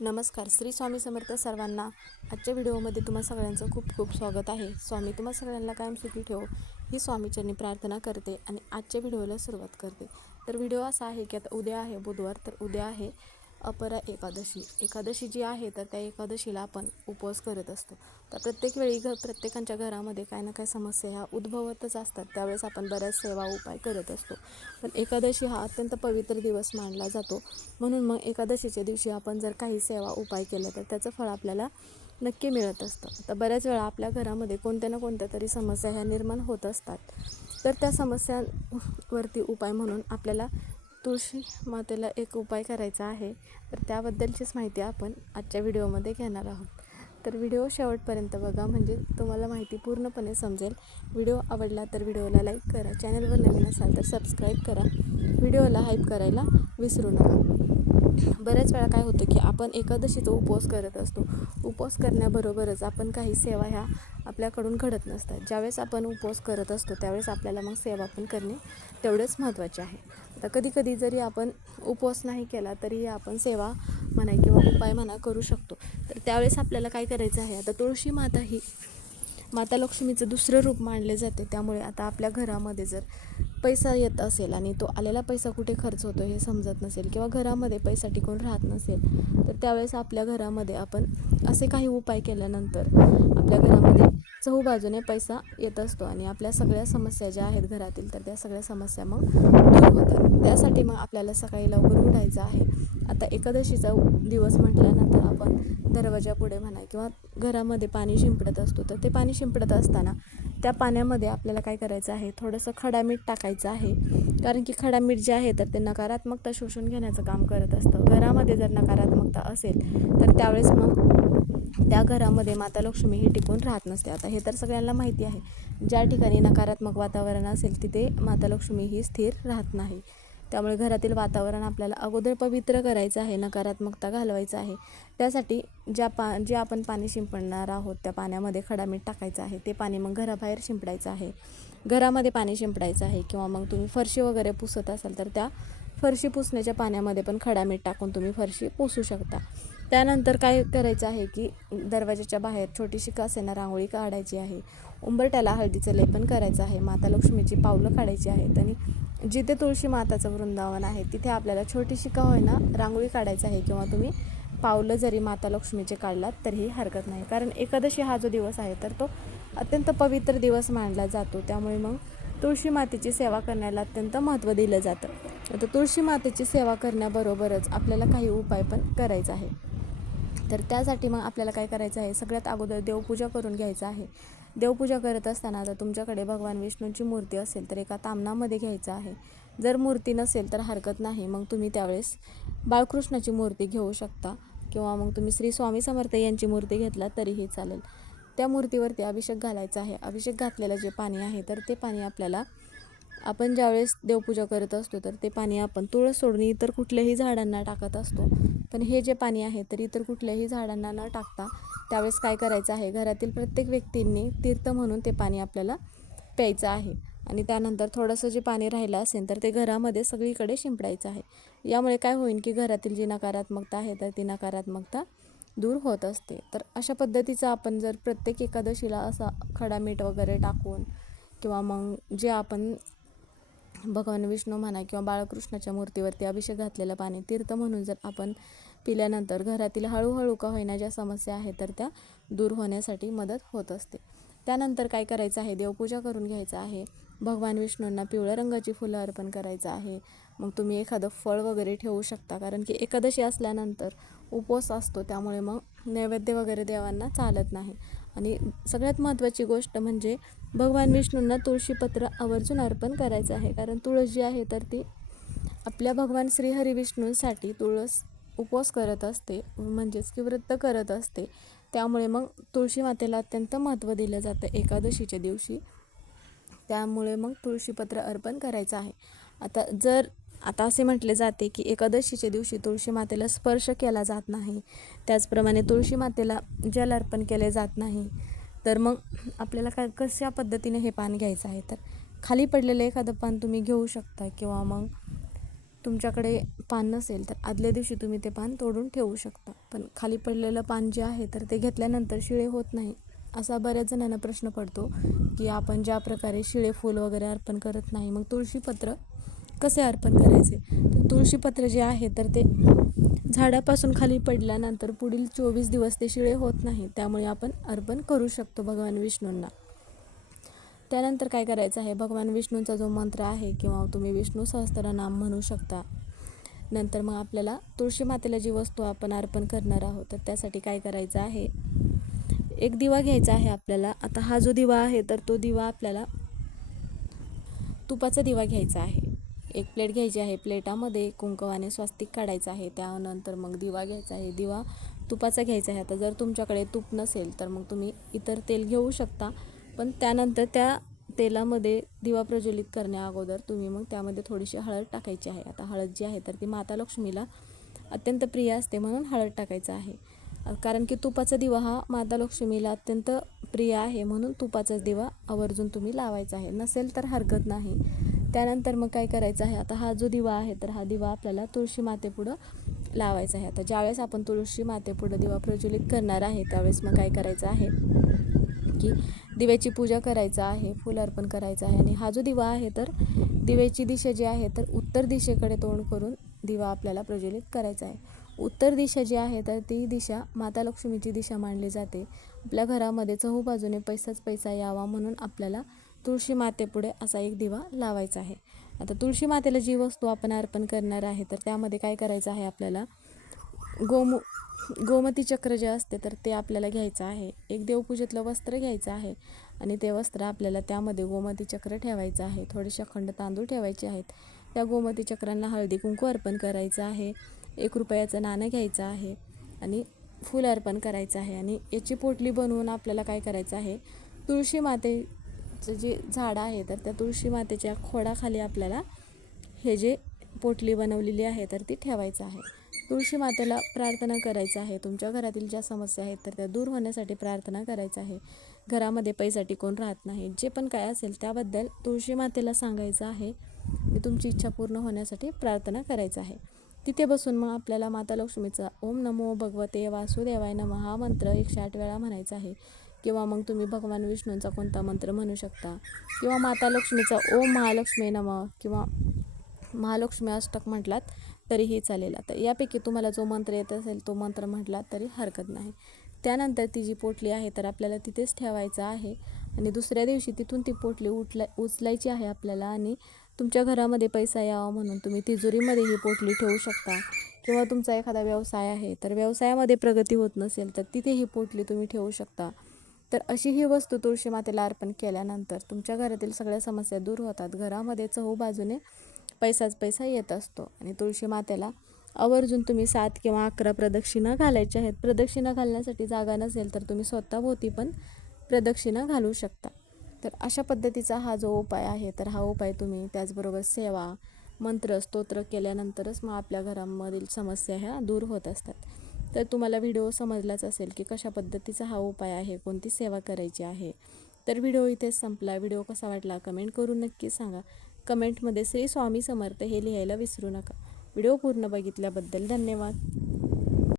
नमस्कार. श्री स्वामी समर्थ सर्वांना. आजच्या व्हिडिओमध्ये तुम्हा सगळ्यांचं खूप खूप स्वागत आहे. स्वामी तुम्हा सगळ्यांना कायम सुखी ठेवो ही स्वामीचरणी प्रार्थना करते आणि आजच्या व्हिडिओला सुरुवात करते. तर व्हिडिओ असा आहे की आता उद्या आहे बुधवार, तर उद्या आहे अपरा एकादशी. एकादशी जी आहे तर त्या एकादशीला आपण उपवास करत असतो. तर प्रत्येक वेळी प्रत्येकाच्या घरामध्ये काही ना काही समस्या ह्या उद्भवतच असतात. त्यावेळेस आपण बऱ्याच सेवा उपाय करत असतो. पण एकादशी हा अत्यंत पवित्र दिवस मानला जातो. म्हणून मग एकादशीच्या दिवशी आपण जर काही सेवा उपाय केले तर त्याचं फळ आपल्याला नक्की मिळत असतं. तर बऱ्याच वेळा आपल्या घरामध्ये कोणत्या ना कोणत्या तरी समस्या ह्या निर्माण होत असतात. तर त्या समस्यांवरती उपाय म्हणून आपल्याला तुळशी मातेला एक उपाय करायचा आहे. तर त्याबद्दलचीच माहिती आपण आजच्या व्हिडिओमध्ये घेणार आहोत. तर व्हिडिओ शेवटपर्यंत बघा, म्हणजे तुम्हाला माहिती पूर्णपणे समजेल. व्हिडिओ आवडला तर व्हिडिओला लाईक करा, चॅनलवर नवीन असाल तर सबस्क्राईब करा, व्हिडिओला हाईप करायला विसरू नका. बऱ्याच वेळा काय होतं की आपण एकादशीचा उपवास करत असतो. उपवास करण्याबरोबरच आपण काही सेवा ह्या आपल्याकडून घडत नसतात. ज्यावेळेस आपण उपवास करत असतो त्यावेळेस आपल्याला मग सेवा पण करणे तेवढेच महत्त्वाचे आहे. आता कधीकधी जरी आपण उपवास नाही केला तरी आपण सेवा म्हणा किंवा उपाय म्हणा करू शकतो. तर त्यावेळेस आपल्याला काय करायचं आहे, आता तुळशी माता ही माता लक्ष्मीचं दुसरं रूप मानले जाते. त्यामुळे आता आपल्या घरामध्ये जर पैसा येत असेल आणि तो आलेला पैसा कुठे खर्च होतो हे समजत नसेल किंवा घरामध्ये पैसा टिकून राहत नसेल तर त्यावेळेस आपल्या घरामध्ये आपण असे काही उपाय केल्यानंतर आपल्या घरामध्ये चहूबाजूने पैसा येत असतो आणि आपल्या सगळ्या समस्या ज्या आहेत घरातील तर त्या सगळ्या समस्या मग दूर होतात. त्यासाठी मग आपल्याला सकाळी लवकर उठायचं आहे. आता एकादशीचा दिवस म्हटल्यानंतर आपण दरवाजापुढे म्हणा किंवा घरामध्ये पाणी शिंपडत असतो. तर ते पाणी शिंपडत असताना त्या पाण्यामध्ये आपल्याला काय करायचं आहे, थोडंसं खडा मीठ टाकायचं आहे. कारण की खडा मीठ जे आहे तर ते नकारात्मकता शोषून घेण्याचं काम करत असतं. घरामध्ये जर नकारात्मकता असेल तर त्यावेळेस मग त्या घरामध्ये माता लक्ष्मी ही टिकून राहत नसते. आता हे तर सगळ्यांना माहिती आहे, ज्या ठिकाणी नकारात्मक वातावरण असेल तिथे माता लक्ष्मी ही स्थिर राहत नाही. त्यामुळे घरातील वातावरण आपल्याला अगोदर पवित्र करायचं आहे, नकारात्मकता घालवायचं आहे. त्यासाठी जे आपण पाणी शिंपडणार आहोत त्या पाण्यामध्ये खडा मीठ टाकायचं आहे. ते पाणी मग घराबाहेर शिंपडायचं आहे, घरामध्ये पाणी शिंपडायचं आहे. किंवा मग तुम्ही फरशी वगैरे पुसत असाल तर त्या फरशी पुसण्याच्या पाण्यामध्ये पण खडा मीठ टाकून तुम्ही फरशी पुसू शकता. त्यानंतर काय करायचं आहे की दरवाजाच्या बाहेर छोटीशी का असेना रांगोळी काढायची आहे. उंबरठ्याला हळदीचं लेपन करायचं आहे. माता लक्ष्मीची पावलं काढायची आहेत आणि जिथे तुळशी माताचं वृंदावन आहे तिथे आपल्याला छोटीशी का होईना रांगोळी काढायचं आहे. किंवा तुम्ही पावलं जरी माता लक्ष्मीचे काढलात तरीही हरकत नाही. कारण एकादशी हा जो दिवस आहे तर तो अत्यंत पवित्र दिवस मानला जातो. त्यामुळे मग तुळशी मातेची सेवा करण्याला अत्यंत महत्त्व दिलं जातं. आता तुळशी मातेची सेवा करण्याबरोबरच आपल्याला काही उपाय पण करायचा आहे. तर त्यासाठी मग आपल्याला काय करायचं आहे, सगळ्यात अगोदर देवपूजा करून घ्यायचं आहे. देवपूजा करत असताना आता तुमच्याकडे भगवान विष्णूंची मूर्ती असेल तर एका तामणामध्ये घ्यायचं आहे. जर मूर्ती नसेल तर हरकत नाही, मग तुम्ही त्यावेळेस बाळकृष्णाची मूर्ती घेऊ शकता किंवा मग तुम्ही श्री स्वामी समर्थ यांची मूर्ती घेतला तरीही चालेल. त्या मूर्तीवरती अभिषेक घालायचा आहे. अभिषेक घातलेलं जे पाणी आहे तर ते पाणी आपल्याला आपण ज्यावेळेस देवपूजा करत असतो तर ते पाणी आपण तुळस सोडून इतर कुठल्याही झाडांना टाकत असतो. पण हे जे पाणी आहे तर इतर कुठल्याही झाडांना न टाकता त्यावेळेस काय करायचं आहे, घरातील प्रत्येक व्यक्तींनी तीर्थ म्हणून ते पाणी आपल्याला प्यायचं आहे. आणि त्यानंतर थोडंसं जे पाणी राहिलं असेल तर ते घरामध्ये सगळीकडे शिंपडायचं आहे. यामुळे काय होईल की घरातील जी नकारात्मकता आहे तर ती नकारात्मकता दूर होत असते. तर अशा पद्धतीचा आपण जर प्रत्येक एकादशीला असा खडा मीठ वगैरे टाकून किंवा मग जे आपण भगवान विष्णू म्हणा किंवा बाळकृष्णाच्या मूर्तीवरती अभिषेक घातलेलं पाणी तीर्थ म्हणून जर आपण पिल्यानंतर घरातील हळूहळू का होईना ज्या समस्या आहेत तर त्या दूर होण्यासाठी मदत होत असते. त्यानंतर काय करायचं आहे, देवपूजा करून घ्यायचं आहे. भगवान विष्णूंना पिवळ्या रंगाची फुलं अर्पण करायचं आहे. मग तुम्ही एखादं फळ वगैरे ठेवू शकता, कारण की एकादशी असल्यानंतर उपवास असतो त्यामुळे मग नैवेद्य वगैरे देवांना चालत नाही. आणि सगळ्यात महत्त्वाची गोष्ट म्हणजे भगवान विष्णूंना तुळशीपत्र आवर्जून अर्पण करायचं आहे. कारण तुळस जी आहे तर ती आपल्या भगवान श्रीहरी विष्णूंसाठी तुळस उपवास करत असते, म्हणजेच की व्रत करत असते. त्यामुळे मग तुळशी मातेला अत्यंत महत्त्व दिलं जातं एकादशीच्या दिवशी. त्यामुळे मग तुळशीपत्र अर्पण करायचं आहे. आता असे म्हटले जाते की एकादशीच्या दिवशी तुळशी मातेला स्पर्श केला जात नाही, त्याचप्रमाणे तुळशी मातेला जल अर्पण केले जात नाही. तर मग आपल्याला कशा पद्धतीने हे पान घ्यायचं आहे, तर खाली पडलेलं एखादं पान तुम्ही घेऊ शकता किंवा मग तुमच्याकडे पान नसेल तर आदल्या दिवशी तुम्ही ते पान तोडून ठेवू शकता. पण खाली पडलेलं पान जे आहे तर ते घेतल्यानंतर शिळे होत नाही. असा बऱ्याच जणांना प्रश्न पडतो की आपण ज्या प्रकारे शिळे फूल वगैरे अर्पण करत नाही, मग तुळशीपत्र कसे अर्पण करायचे. तर तुळशीपत्र जे आहे तर ते झाडापासून खाली पडल्यानंतर पुढील 24 दिवस ते शिळे होत नाही, त्यामुळे आपण अर्पण करू शकतो भगवान विष्णूंना. त्यानंतर काय करायचं आहे, भगवान विष्णूंचा जो मंत्र आहे किंवा तुम्ही विष्णू सहस्त्रनाम म्हणू शकता. नंतर मग आपल्याला तुळशी मातेला जी वस्तू आपण अर्पण करणार आहोत तर त्यासाठी काय करायचं आहे, एक दिवा घ्यायचा आहे आपल्याला. आता हा जो दिवा आहे तर तो दिवा आपल्याला तुपाचा दिवा घ्यायचा आहे. एक प्लेट घ्यायची आहे, प्लेटामध्ये कुंकवाने स्वास्तिक काढायचं आहे. त्यानंतर मग दिवा घ्यायचा आहे, दिवा तुपाचा घ्यायचा आहे. आता जर तुमच्याकडे तूप नसेल तर मग तुम्ही इतर तेल घेऊ शकता, पण त्यानंतर त्या तेलामध्ये दिवा प्रज्वलित करण्या अगोदर तुम्ही मग त्यामध्ये थोडीशी हळद टाकायची आहे. आता हळद जी आहे तर ती माता लक्ष्मीला अत्यंत प्रिय असते, म्हणून हळद टाकायचं आहे. कारण की तुपाचा दिवा हा माता लक्ष्मीला अत्यंत प्रिय आहे, म्हणून तुपाचाच दिवा आवर्जून तुम्ही लावायचा आहे. नसेल तर हरकत नाही. त्यानंतर मग काय करायचं आहे, आता हा जो दिवा आहे तर हा दिवा आपल्याला तुळशी मातेपुढं लावायचा आहे. आता ज्यावेळेस आपण तुळशी मातेपुढं दिवा प्रज्वलित करणार आहे त्यावेळेस मग काय करायचं आहे की दिव्याची पूजा करायचं आहे, फूल अर्पण करायचं आहे. आणि हा जो दिवा आहे तर दिव्याची दिशा जी आहे तर उत्तर दिशेकडे तोंड करून दिवा आपल्याला प्रज्वलित करायचा आहे. उत्तर दिशा जी आहे तर ती दिशा माता लक्ष्मीची दिशा मानली जाते. आपल्या घरामध्ये चहूबाजूने पैसाच पैसा यावा म्हणून आपल्याला तुळशी मातेपुढे असा एक दिवा लावायचा आहे. आता तुळशी मातेला जी वस्तू आपण अर्पण करणार आहे तर त्यामध्ये काय करायचं आहे, आपल्याला गोमती चक्र जे असते तर ते आपल्याला घ्यायचं आहे. एक देवपूजेतलं वस्त्र घ्यायचं आहे आणि ते वस्त्र आपल्याला त्यामध्ये गोमती चक्र ठेवायचं आहे. थोडेसे अखंड तांदूळ ठेवायचे आहेत. त्या गोमती चक्रांना हळदी कुंकू अर्पण करायचं आहे. 1 रुपयाचं नाणं घ्यायचं आहे आणि फूल अर्पण करायचं आहे. आणि याची पोटली बनवून आपल्याला काय करायचं आहे, तुळशी मातेचं जे झाड आहे तर त्या तुळशी मातेच्या खोडाखाली आपल्याला हे जे पोटली बनवलेली आहे तर ती ठेवायचं आहे. तुळशी मातेला प्रार्थना करायचं आहे. तुमच्या घरातील ज्या समस्या आहेत तर त्या दूर होण्यासाठी प्रार्थना करायचं आहे. घरामध्ये पैसा टिकून राहत नाही, जे पण काय असेल त्याबद्दल तुळशी मातेला सांगायचं आहे आणि तुमची इच्छा पूर्ण होण्यासाठी प्रार्थना करायचं आहे. तिथे बसून मग आपल्याला माता लक्ष्मीचा ओम नमो भगवते वासुदेवाय नमः हा मंत्र 108 वेळा म्हणायचा आहे. किंवा मग तुम्ही भगवान विष्णूंचा कोणता मंत्र म्हणू शकता, किंवा माता लक्ष्मीचा ओम महालक्ष्मी नमः किंवा महालक्ष्मी अष्टक म्हटलात तरीही चालेल. आता यापैकी तुम्हाला जो मंत्र येत असेल तो मंत्र म्हटलात तरी हरकत नाही. त्यानंतर ती जी पोटली आहे तर आपल्याला तिथेच ठेवायचं आहे आणि दुसऱ्या दिवशी तिथून ती पोटली उचलायची आहे आपल्याला. आणि तुमच्या घरामध्ये पैसा यावा म्हणून तुम्ही तिजोरीमध्ये ही पोटली ठेवू शकता. किंवा तुमचा एखादा व्यवसाय आहे तर व्यवसायामध्ये प्रगती होत नसेल तर तिथे ही पोटली तुम्ही ठेवू शकता. तर अशी ही वस्तू तुळशी मातेला अर्पण केल्यानंतर तुमच्या घरातील सगळ्या समस्या दूर होतात. घरामध्ये चहूबाजूने पैसाच पैसा येत असतो. आणि तुळशी मातेला आवर्जून तुम्ही 7 किंवा 11 प्रदक्षिणा घालायच्या आहेत. प्रदक्षिणा घालण्यासाठी जागा नसेल तर तुम्ही स्वतःभोवती पण प्रदक्षिणा घालू शकता. तर अशा पद्धतीचा हा जो उपाय आहे तर हा उपाय तुम्ही त्याचबरोबर सेवा, मंत्र, स्तोत्र केल्यानंतरच मग आपल्या घरामधील समस्या ह्या दूर होत असतात. तर तुम्हाला व्हिडिओ समजलाच असेल की कशा पद्धतीचा हा उपाय आहे, कोणती सेवा करायची आहे. तर व्हिडिओ इथेच संपला. व्हिडिओ कसा वाटला कमेंट करून नक्की सांगा. कमेंटमध्ये श्री स्वामी समर्थ हे लिहायला विसरू नका. व्हिडिओ पूर्ण बघितल्याबद्दल धन्यवाद.